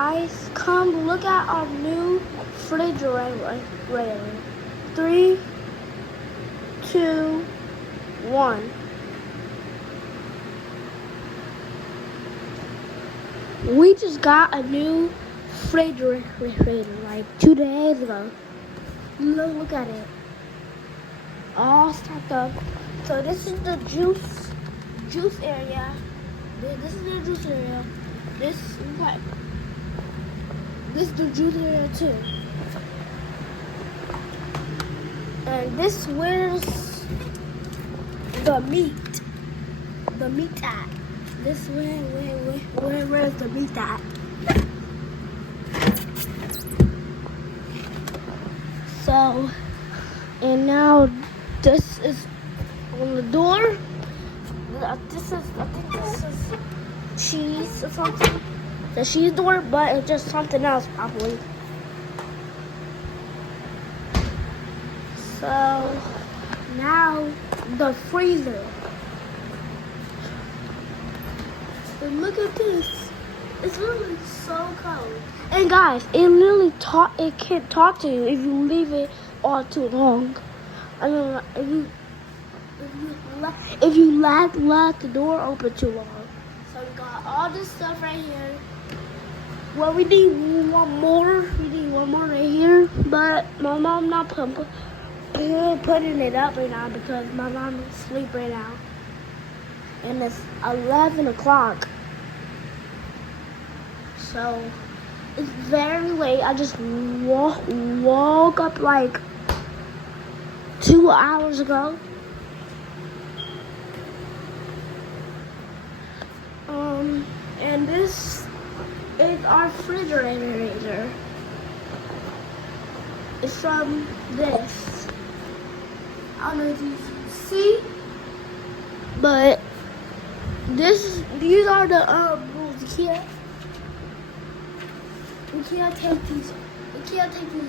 Guys, come look at our new refrigerator. 3, 2, 1. We just got a new refrigerator like 2 days ago. Look at it. All stacked up. So this is the juice area. This is the juice area. This is the juice area too. And this where's the meat. The meat at. This where's the meat at? So, and now this is on the door. I think this is cheese or something. The cheese door, but it's just something else probably. So now the freezer. And look at this. It's literally so cold. And guys, it can't talk to you if you leave it all too long. I mean, if you let the door open too long. So we got all this stuff right here. Well, we need one more. We need one more right here. But my mom not putting it up right now because my mom is asleep right now. And it's 11 o'clock. So it's very late. I just woke up like 2 hours ago. And this is our refrigerator. It's from this. I don't know if you can see, but these are the rules. You can't take these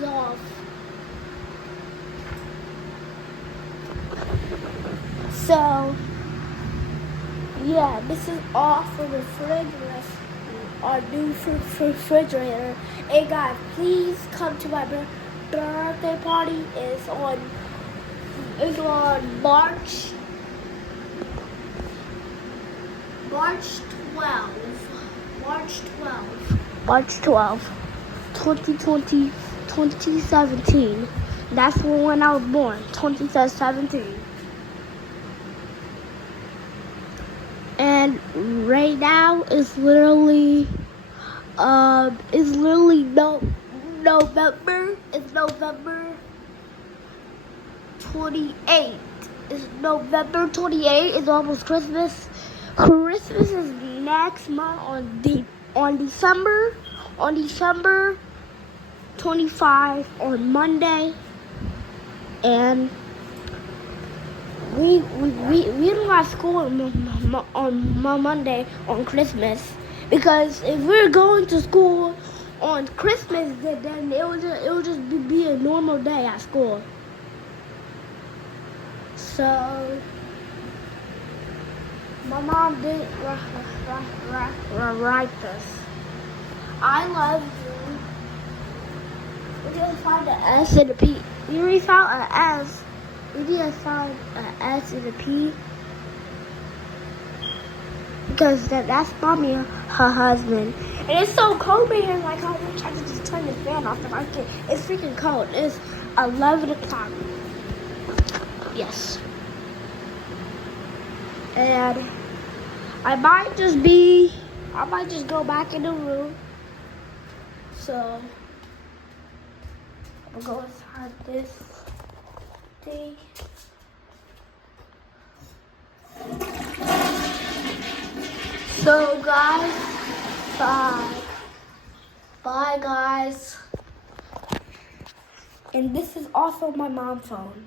off. So yeah, this is all for the refrigerator, our new refrigerator. Hey guys, please come to my birthday party. It's on March 12th, 2017. That's when I was born, 2017. And right now it's literally November. It's November 28th. It's November 28th. It's almost Christmas. Christmas is next month on December 25 on Monday. And we don't have school on Monday on Christmas, because if we're going to school on Christmas, then it will just be a normal day at school. So my mom did write this. I love you. We didn't find an S and a P. We already found an S. We didn't find an S and a P. Because that's mommy, her husband. And it's so cold in here, like I wish I could just turn the fan off if I could. It's freaking cold. It's 11 o'clock. Yes. And I might just go back in the room. So I'll go inside this thing. So guys, bye guys. And this is also my mom's phone.